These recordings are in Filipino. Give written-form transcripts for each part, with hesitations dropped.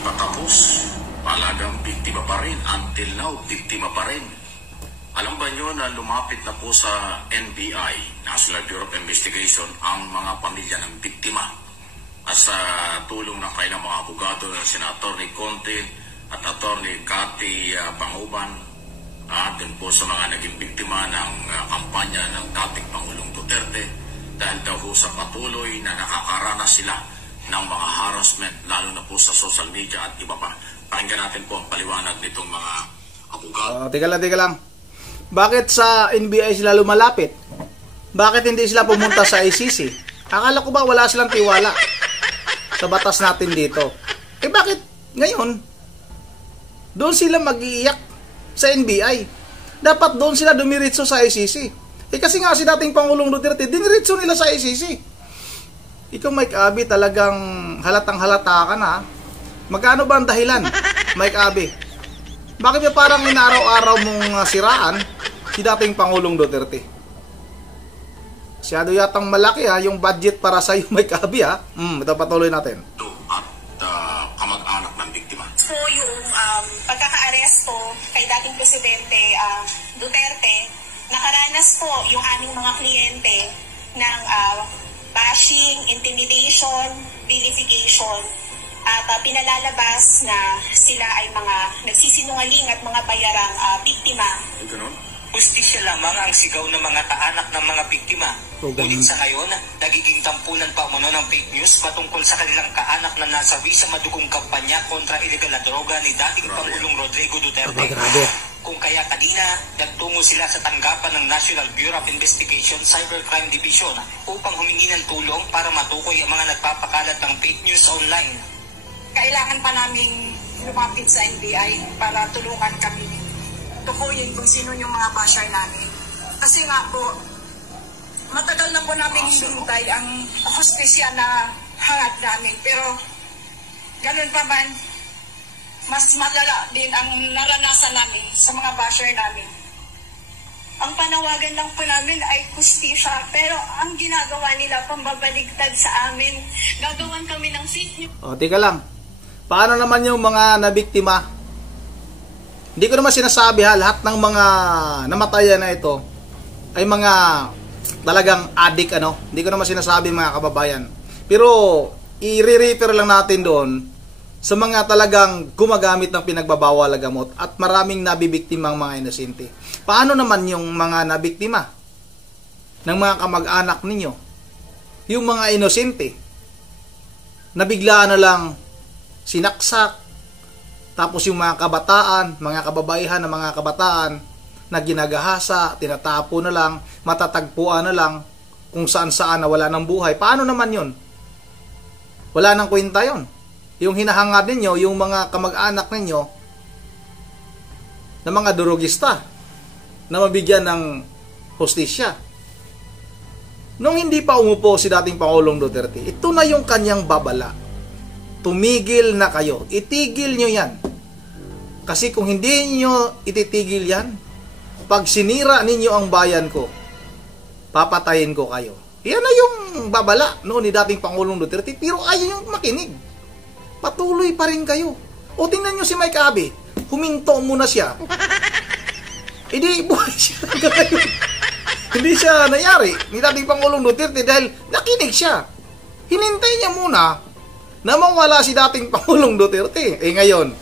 pa tapos. Talagang biktima pa rin. Until now, biktima pa rin. Alam ba nyo na lumapit na po sa NBI, National Bureau of Investigation, ang mga pamilya ng biktima? At sa tulong ng kailang mga abogado, sina Atty. Conte at Atty. Cathy Panguban, dun po sa mga naging biktima ng kampanya ng dating Pangulong Duterte, dahil daw po sa patuloy na nakakaranas sila ng mga harassment, lalo na po sa social media at iba pa. Pakinggan natin po ang paliwanag nitong mga abogado. Teka lang. Bakit sa NBI sila lumalapit? Bakit hindi sila pumunta sa ICC? Akala ko ba wala silang tiwala sa batas natin dito? Bakit ngayon doon sila mag-iiyak sa NBI? Dapat doon sila dumiritso sa ICC. Kasi nga si dating Pangulong Duterte, diniritso nila sa ICC. Ikaw, Mike Abby, talagang halatang halata ka na. Magkano ba ang dahilan, Mike Abby? Bakit ba parang inaraw-araw mong siraan si dating Pangulong Duterte? Masyado yatang malaki yung budget para sa iyo, Mike Abby Ito, patuloy natin. At kamag-anak ng biktima. So yung pagkaka-aresto kay dating Presidente Duterte, nakaranas po yung aming mga kliyente ng bashing, intimidation, vilification, at pinalalabas na sila ay mga nagsisinungaling at mga bayarang biktima. Hustisya lamang ang sigaw ng mga kaanak ng mga biktima. Ngunit sa ngayon, nagiging tampulan pa umano ng fake news patungkol sa kanilang kaanak na nasawi sa madugong kampanya kontra illegal na droga ni dating Pangulong Rodrigo Duterte. Kung kaya kanina, nagtungo sila sa tanggapan ng National Bureau of Investigation Cybercrime Division upang humingi ng tulong para matukoy ang mga nagpapakalat ng fake news online. Kailangan pa naming lumapit sa NBI para tulungan kami tukuyin kung sino yung mga basher namin. Kasi nga po, matagal na po namin hinintay ang hustisya na hangad namin. Pero, ganun pa man, mas malala din ang naranasan namin sa mga basher namin. Ang panawagan lang po namin ay hustisya, pero ang ginagawa nila pambabaligtad sa amin, gagawan kami ng fake news. Tika lang. Paano naman yung mga nabiktima? Hindi ko naman sinasabi lahat ng mga namatayan na ito ay mga talagang addict Hindi ko naman sinasabi mga kababayan. Pero i-refer lang natin doon sa mga talagang gumagamit ng pinagbabawal na gamot at maraming nabibiktimang mga inosente. Paano naman yung mga nabiktima ng mga kamag-anak ninyo? Yung mga inosente na bigla na lang sinaksak, tapos yung mga kabataan, mga kababaihan ng mga kabataan na ginagahasa, tinatapo na lang, matatagpuan na lang kung saan-saan na wala ng buhay. Paano naman yun? Wala nang kwenta yun. Yung hinahangad ninyo, yung mga kamag-anak ninyo na mga durugista na mabigyan ng hustisya. Nung hindi pa umupo si dating Pangulong Duterte, ito na yung kanyang babala. Tumigil na kayo. Itigil nyo yan. Kasi kung hindi nyo ititigil yan, pag sinira ninyo ang bayan ko, papatayin ko kayo. Yan na yung babala noon ni dating Pangulong Duterte, pero ayaw yung makinig. Patuloy pa rin kayo. O tingnan nyo si Mike Abby, huminto muna siya. Hindi, buhay siya. Hindi siya nangyari ni dating Pangulong Duterte dahil nakinig siya. Hinintay niya muna na mawala si dating Pangulong Duterte. Ngayon,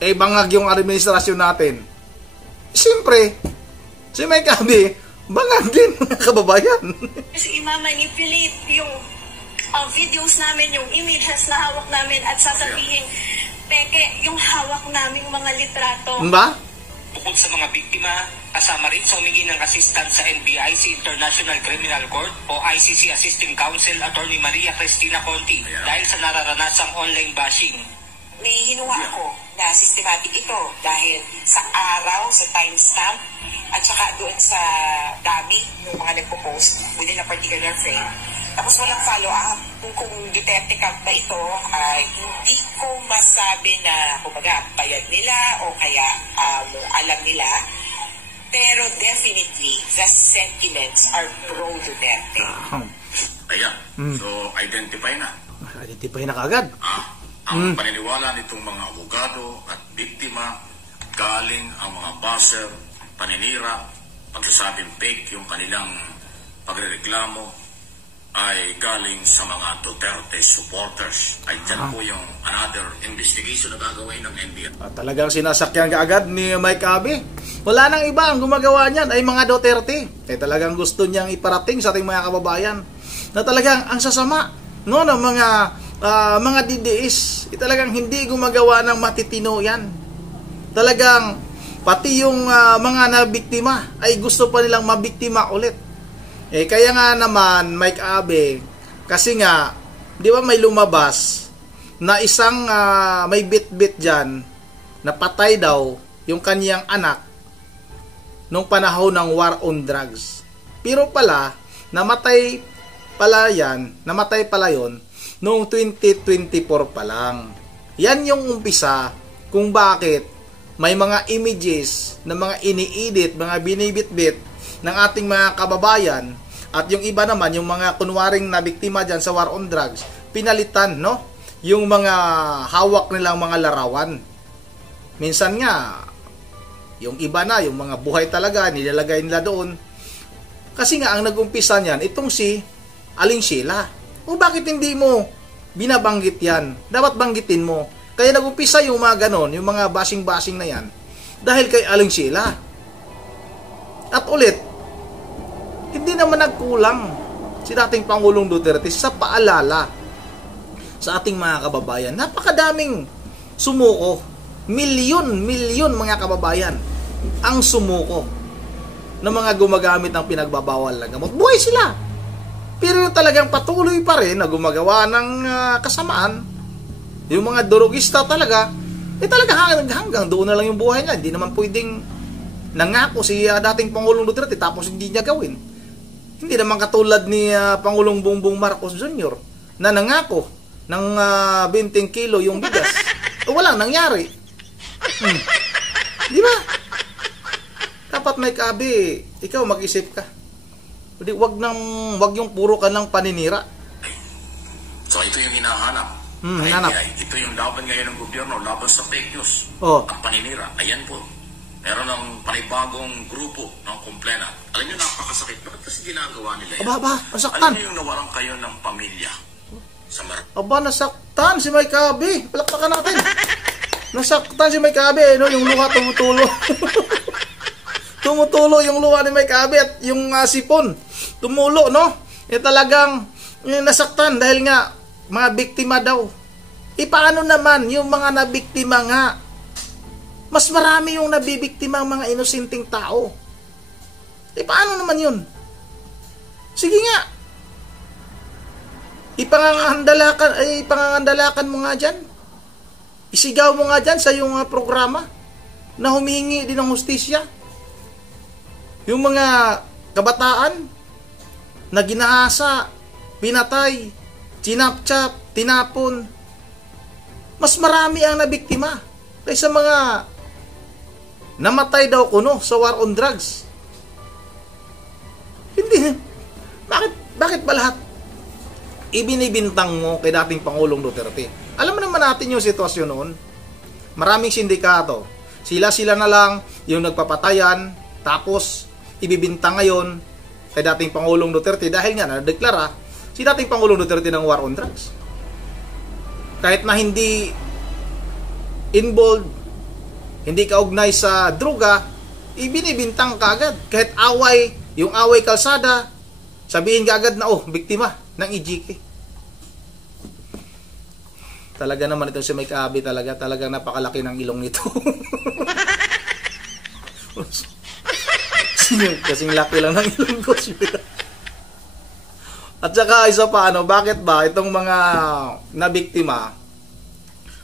bangag yung administrasyon natin. Siyempre, si Mike Abby, bangag din mga kababayan. Kasi i-manipulate yung videos namin, yung images na hawak namin at sasabihin, peke, yung hawak namin mga litrato. Ba? Bukod sa mga biktima, kasama rin sa humingi ng assistance sa NBI si International Criminal Court o ICC Assisting Counsel Attorney Maria Cristina Conti dahil sa nararanasang online bashing. May hinuha ako na systematic ito dahil sa araw, sa timestamp, at saka doon sa dami ng mga nagpo-post within a particular frame. Tapos walang follow-up. Kung Duterte camp ba ito, ay hindi ko masabi na kumbaga bayad nila o kaya alam nila. Pero definitely, the sentiments are pro-Duterte. Ayan. So, identify na. Identify na kagad. Ang paniniwala nitong mga abogado at biktima, galing ang mga buzzer, paninira, pagsasabing fake yung kanilang pagrereklamo, ay galing sa mga Duterte supporters. Ay dyan po yung another investigation na gagawin ng NBI. Talagang sinasakyan kaagad ni Mike Abe. Wala nang iba ang gumagawa niyan ay mga Duterte. Talagang gusto niyang iparating sa ating mga kababayan na talagang ang sasama no ng mga DDS. Talagang hindi gumagawa ng matitino yan. Talagang pati yung mga nabiktima ay gusto pa nilang mabiktima ulit. Kaya nga naman, Mike Abe, kasi nga, di ba may lumabas na isang may bit-bit dyan na patay daw yung kaniyang anak nung panahon ng war on drugs. Pero pala, namatay pala yon noong 2024 pa lang. Yan yung umpisa kung bakit may mga images na mga ini-edit, mga binibit-bit ng ating mga kababayan, at yung iba naman, yung mga kunwaring na biktima dyan sa war on drugs, pinalitan, no? Yung mga hawak nilang mga larawan. Minsan nga, yung iba na, yung mga buhay talaga, nilalagay nila doon. Kasi nga, ang nag-umpisa niyan, itong si Aling Sheila. O bakit hindi mo binabanggit yan? Dapat banggitin mo. Kaya nag-umpisa yung mga ganon, yung mga bashing-bashing na yan, dahil kay Aling Sheila. At ulit, hindi naman nagkulang si dating Pangulong Duterte sa paalala sa ating mga kababayan. Napakadaming sumuko. Milyon mga kababayan ang sumuko ng mga gumagamit ng pinagbabawal na gamot. Buhay sila. Pero talagang patuloy pa rin na gumagawa ng kasamaan. Yung mga durugista talaga, talaga hanggang doon na lang yung buhay niya. Hindi naman pwedeng nangako si dating Pangulong Duterte tapos hindi niya gawin. Hindi naman katulad ni Pangulong Bongbong Marcos Jr. na nangako ng 20 kilo yung bigas. Walang nangyari. Di ba? Dapat may Abe, ikaw mag-isip ka. Wag yung puro ka ng paninira. So ito yung hinahanap. Hinanap. Ito yung laban ngayon ng gobyerno, laban sa fake news. At paninira. Ayan po. Meron ng panibagong grupo ng complainant. Alam niyo, napakasakit. Bakit kasi ginagawa nila yan? Nasaktan. Alam niyo yung nawalan kayo ng pamilya sa nasaktan si Mike Abe. Palakpakan natin. Nasaktan si Mike Abe, no? Yung luha tumutulo. Tumutulo yung luha ni Mike Abe at yung sipon. Tumulo, no? Talagang nasaktan dahil nga mga biktima daw. Paano naman yung mga nabiktima nga? Mas marami yung nabibiktima ang mga inosenteng tao. Paano naman yun? Sige nga. Ipangangandalakan mo nga dyan. Isigaw mo nga dyan sa iyong programa na humingi din ng hustisya. Yung mga kabataan na ginahasa, pinatay, sinapchap, tinapon. Mas marami ang nabiktima kaysa mga namatay daw kuno sa war on drugs. Hindi. Bakit ba lahat ibinibintang mo kay dating Pangulong Duterte? Alam mo naman natin yung sitwasyon noon. Maraming sindikato. Sila na lang yung nagpapatayan, tapos ibibintang ngayon kay dating Pangulong Duterte dahil nga nadeklara si dating Pangulong Duterte ng war on drugs. Kahit na hindi involved, hindi kaugnay sa droga, ibinibintang kaagad. Kahit yung away kalsada, sabihin kaagad na, biktima ng EJK. Talaga naman itong si Mike Abe, talagang napakalaki ng ilong nito. Kasing laki lang ng ilong ko. At saka isa pa, bakit ba itong mga nabiktima,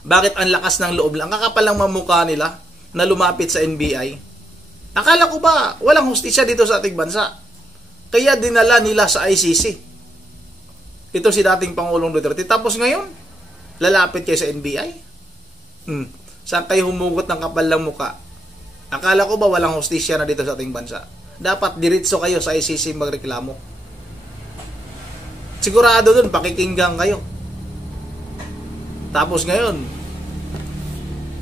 bakit ang lakas ng loob lang, kakapal lang mamukha nila na lumapit sa NBI? Akala ko ba walang hustisya dito sa ating bansa? Kaya dinala nila sa ICC ito si dating Pangulong Duterte. Tapos ngayon, lalapit kayo sa NBI? Saan kayo humugot ng kapal lang mukha? Akala ko ba walang hustisya na dito sa ating bansa? Dapat diretso kayo sa ICC magreklamo. Sigurado dun, pakikinggan kayo. Tapos ngayon,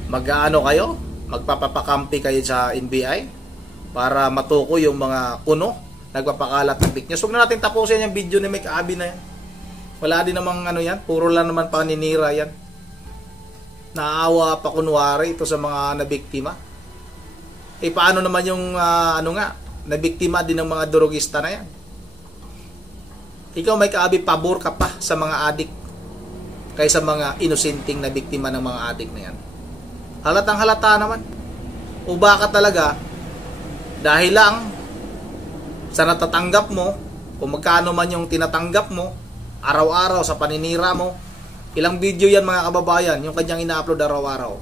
mag-aano kayo? Magpapakampi kayo sa NBI para matuko yung mga kuno nagpapakalat ng fake news. Huwag na natin tapusin yung video ni Mike Abi na yan. Wala din namang ano yan, puro lang naman paninira yan. Naawa pa kunwari ito sa mga nabiktima. Paano naman yung nabiktima din ng mga drogista na yan? Ikaw Mike Abi, pabor ka pa sa mga adik kaysa mga inusinting na biktima ng mga adik na yan. Halatang halata naman. O baka talaga dahil lang sa natatanggap mo, kung magkano man yung tinatanggap mo araw-araw sa paninira mo, ilang video yan mga kababayan yung kanyang ina-upload araw-araw.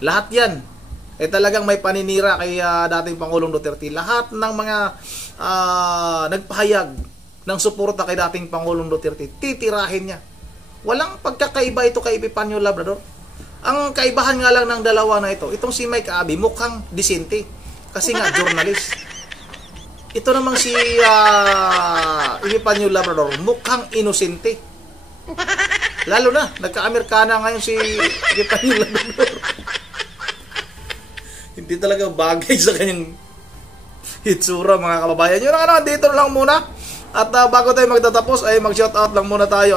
Lahat yan talagang may paninira kay dating Pangulong Duterte. Lahat ng mga nagpahayag ng suporta kay dating Pangulong Duterte, titirahin niya. Walang pagkakaiba ito kay Epifanio Labrador. Ang kaibahan nga lang ng dalawa na ito, itong si Mike Abi mukhang disente kasi nga journalist. Ito namang si Epifanio Labrador mukhang inosente. Lalo na nagka-Amerikana ngayon si Epifanio Labrador. Hindi talaga bagay sa kanyang hitsura mga kababayan. Yun ang dito lang muna. At bago tayo magtatapos ay mag-shoutout lang muna tayo,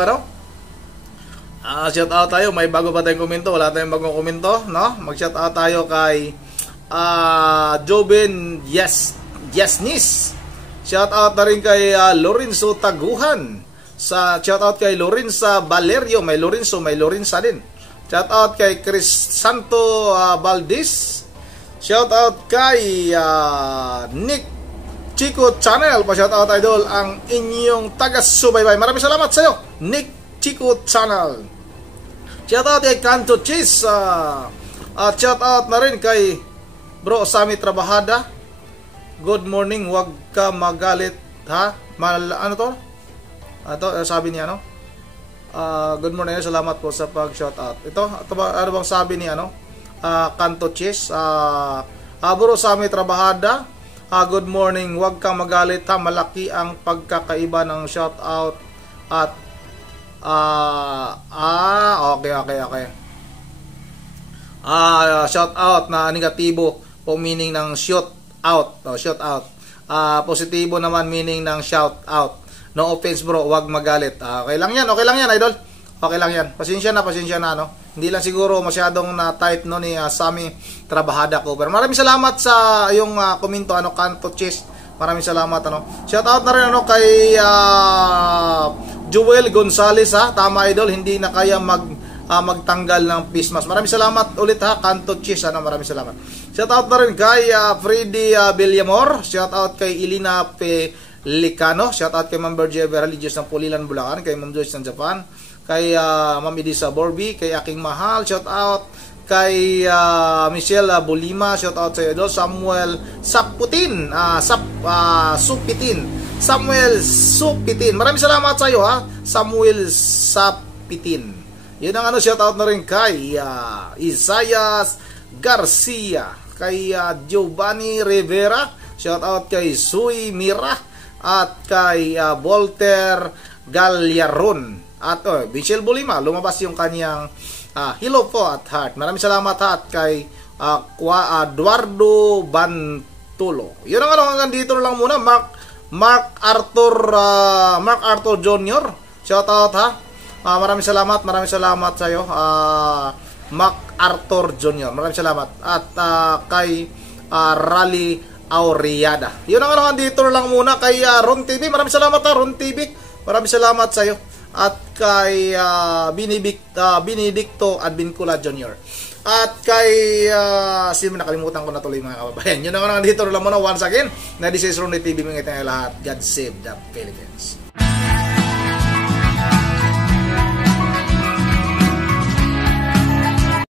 shoutout tayo. May bago pa tayong komento? Wala tayong bagong komento, no? Mag-shoutout tayo kay Joben Yesnis. Shoutout na rin kay Lorenzo Taguhan. Shoutout kay Lorenza Valerio. May Lorenzo, may Lorenza din. Shoutout kay Chris Santo Valdez. Shoutout kay Nick Chico Channel. Pa-shoutout idol ang inyong taga-subaybay. Maraming salamat sa iyo, Nick Chico Channel. Shoutout kay Kanto Cheese. At shoutout na rin kay Bro Sammy Trabahada. Good morning, wag ka magalit ha. Ano to? Sabi niya good morning, salamat po sa pag-shoutout. Ito ba, ano bang sabi ni Kanto Cheese? Bro Sammy Trabahada. Good morning, wag kang magalit ha. Malaki ang pagkakaiba ng shoutout at okay. Shoutout na negatibo po meaning ng shout out. Positibo naman meaning ng shout out. No offense bro, wag magalit. Okay lang yan idol. Okay lang yan. Pasensya na Hindi lang siguro masyadong na-type ni Sammy Trabahada cover. Maraming salamat sa yung komento Kanto Cheese. Maraming salamat Shout out na rin kay Joel Gonzales Tama idol, hindi na kaya magtanggal ng face mask. Maraming salamat ulit Kanto Cheese maraming salamat. Shout out na rin kay Freddy Villamor. Shout out kay Elina Pelicano. Shout out kay Ma'am Berger Religious ng Pulilan, Bulacan. Kay Ma'am Joyce ng Japan. Kay Ma'am Edisa Borby, kay Aking Mahal, shout out kay Michelle Bolima, shout out sa idol Samuel Saputin, Samuel Supitin. Maraming salamat sa iyo Samuel Sapitin. Yun ang shout out na rin kay Isaias Garcia, kay Giovanni Rivera, shout out kay Sui Mira at kay Volter Galyaron. At Michelle Bolima, lumabas yung kanyang hello po at heart. Maraming salamat at kay Eduardo Bantulo. Yun ang hanggang dito lang muna. Mark Arthur Jr. Shout out maraming salamat sa iyo. Mark Arthur Jr. Maraming salamat. At kay Rally Auriada. Yun ang hanggang dito lang muna kay Ron TV. Maraming salamat Ron TV. Maraming salamat sa iyo. At kay Benedicto Advincula Jr. At kay sino nakalimutan ko na tuloy mga kababayan. Yun ang dito lang muna once again na this is Ronnie TV. Mga itong lahat. God save the Philippines.